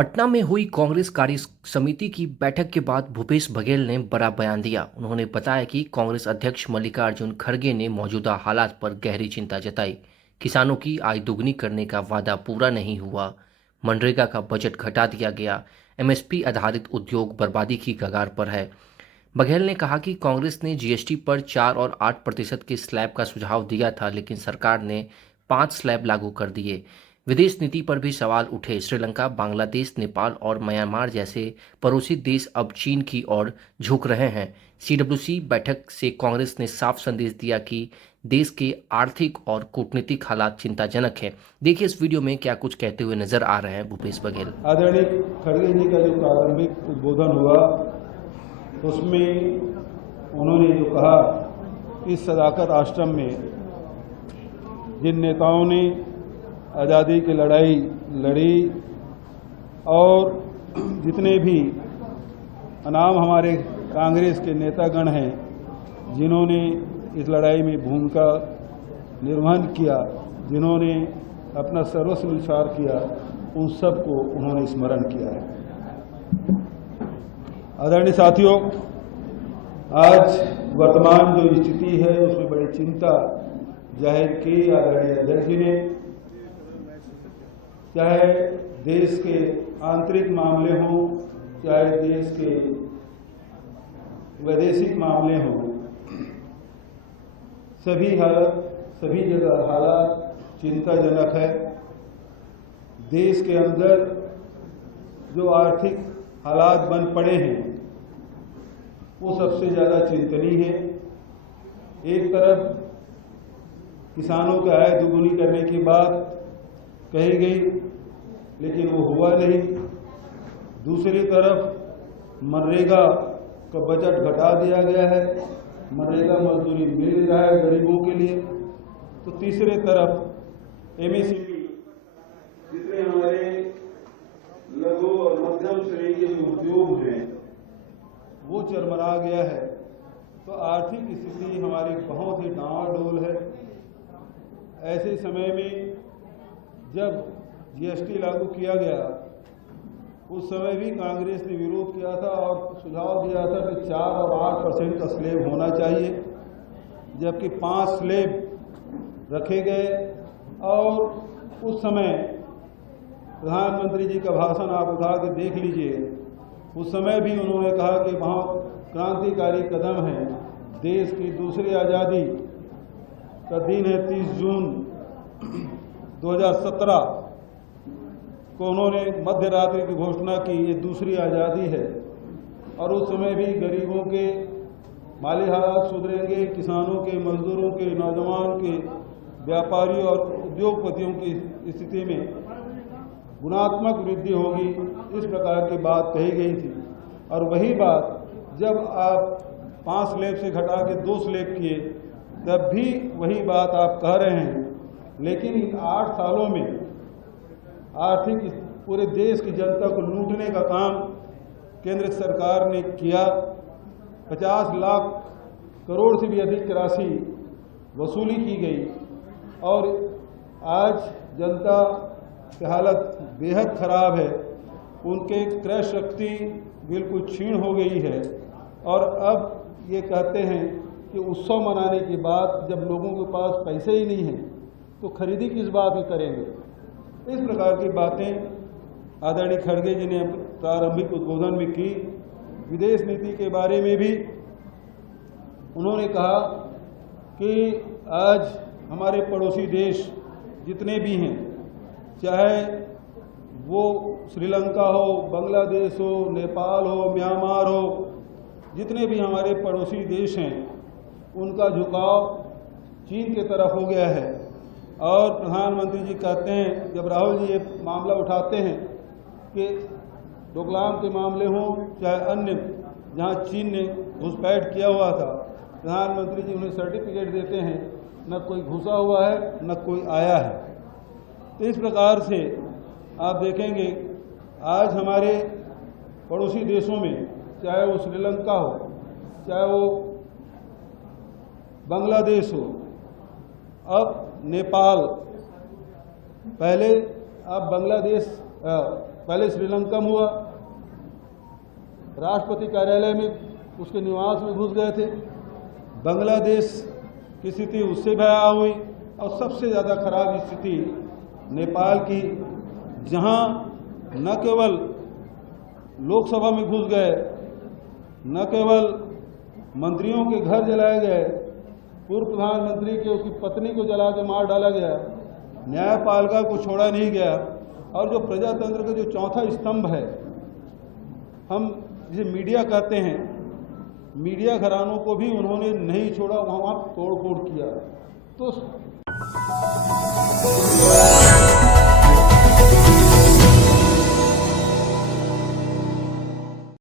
पटना में हुई कांग्रेस कार्य समिति की बैठक के बाद भूपेश बघेल ने बड़ा बयान दिया। उन्होंने बताया कि कांग्रेस अध्यक्ष मल्लिकार्जुन खड़गे ने मौजूदा हालात पर गहरी चिंता जताई। किसानों की आय दोगुनी करने का वादा पूरा नहीं हुआ, मनरेगा का बजट घटा दिया गया, एमएसपी आधारित उद्योग बर्बादी की कगार पर है। बघेल ने कहा कि कांग्रेस ने जीएसटी पर 4 और 8% के स्लैब का सुझाव दिया था, लेकिन सरकार ने 5 स्लैब लागू कर दिए। विदेश नीति पर भी सवाल उठे। श्रीलंका, बांग्लादेश, नेपाल और म्यांमार जैसे पड़ोसी देश अब चीन की ओर झुक रहे हैं। सीडब्ल्यूसी बैठक से कांग्रेस ने साफ संदेश दिया कि देश के आर्थिक और कूटनीतिक हालात चिंताजनक है। देखिए इस वीडियो में क्या कुछ कहते हुए नजर आ रहे हैं भूपेश बघेल। आदरणीय खड़गे जी का जो प्रारंभिक उद्बोधन हुआ उसमें उन्होंने जो कहा, इस सदाकत आश्रम में जिन नेताओं ने आज़ादी की लड़ाई लड़ी और जितने भी अनाम हमारे कांग्रेस के नेतागण हैं जिन्होंने इस लड़ाई में भूमिका निर्वहन किया, जिन्होंने अपना सर्वस्व निछावर किया, उन सबको उन्होंने स्मरण किया है। आदरणीय साथियों, आज वर्तमान जो स्थिति है उसमें बड़ी चिंता जाहिर की आदरणीय अध्यक्ष जी ने। चाहे देश के आंतरिक मामले हों, चाहे देश के वैदेशिक मामले हों, सभी जगह हालात चिंताजनक है। देश के अंदर जो आर्थिक हालात बन पड़े हैं वो सबसे ज़्यादा चिंतनीय है। एक तरफ किसानों की आय दोगुनी करने की बात कही गई, लेकिन वो हुआ नहीं। दूसरी तरफ मनरेगा का बजट घटा दिया गया है, मनरेगा मजदूरी मिल रहा है गरीबों के लिए। तो तीसरे तरफ एमएसएमई, जितने हमारे लघु और मध्यम श्रेणी के जो उद्योग हैं वो चरमरा गया है। तो आर्थिक स्थिति हमारी बहुत ही डामाडोल है। ऐसे समय में जब जीएसटी लागू किया गया उस समय भी कांग्रेस ने विरोध किया था और सुझाव दिया था कि 4 और 8% का स्लैब होना चाहिए, जबकि 5 स्लैब रखे गए। और उस समय प्रधानमंत्री जी का भाषण आप उठा के देख लीजिए, उस समय भी उन्होंने कहा कि बहुत क्रांतिकारी कदम है। देश की दूसरी आज़ादी का दिन है 30 जून 2017 को उन्होंने मध्य रात्रि की घोषणा की, ये दूसरी आज़ादी है। और उस समय भी गरीबों के माली हालात सुधरेंगे, किसानों के, मजदूरों के, नौजवान के, व्यापारियों और उद्योगपतियों की स्थिति में गुणात्मक वृद्धि होगी, इस प्रकार की बात कही गई थी। और वही बात जब आप 5 स्लैब से घटा के 2 स्लैब किए तब भी वही बात आप कह रहे हैं। लेकिन इन 8 सालों में आर्थिक पूरे देश की जनता को लूटने का काम केंद्र सरकार ने किया। 50 लाख करोड़ से भी अधिक राशि वसूली की गई और आज जनता की हालत बेहद खराब है। उनके क्रय शक्ति बिल्कुल क्षीण हो गई है और अब ये कहते हैं कि उत्सव मनाने के बाद जब लोगों के पास पैसे ही नहीं हैं तो खरीदी किस बात में करेंगे। इस प्रकार की बातें आदरणीय खड़गे जी ने प्रारंभिक उद्बोधन में की। विदेश नीति के बारे में भी उन्होंने कहा कि आज हमारे पड़ोसी देश जितने भी हैं, चाहे वो श्रीलंका हो, बांग्लादेश हो, नेपाल हो, म्यांमार हो, जितने भी हमारे पड़ोसी देश हैं उनका झुकाव चीन की तरफ हो गया है। और प्रधानमंत्री जी कहते हैं, जब राहुल जी ये मामला उठाते हैं कि डोकलाम के मामले हों चाहे अन्य जहां चीन ने घुसपैठ किया हुआ था, प्रधानमंत्री जी उन्हें सर्टिफिकेट देते हैं, न कोई घुसा हुआ है न कोई आया है। तो इस प्रकार से आप देखेंगे आज हमारे पड़ोसी देशों में, चाहे वो श्रीलंका हो, चाहे वो बांग्लादेश हो, अब नेपाल, पहले अब बांग्लादेश पहले श्रीलंका में हुआ, राष्ट्रपति कार्यालय में उसके निवास में घुस गए थे, बांग्लादेश की स्थिति उससे भयावह हुई और सबसे ज़्यादा खराब स्थिति नेपाल की, जहां न केवल लोकसभा में घुस गए, न केवल मंत्रियों के घर जलाए गए, पूर्व प्रधानमंत्री के उसकी पत्नी को जला के मार डाला गया, न्यायपालिका को छोड़ा नहीं गया, और जो प्रजातंत्र का जो चौथा स्तंभ है, हम जिसे मीडिया कहते हैं, मीडिया घरानों को भी उन्होंने नहीं छोड़ा, वहाँ तोड़ फोड़ किया। तो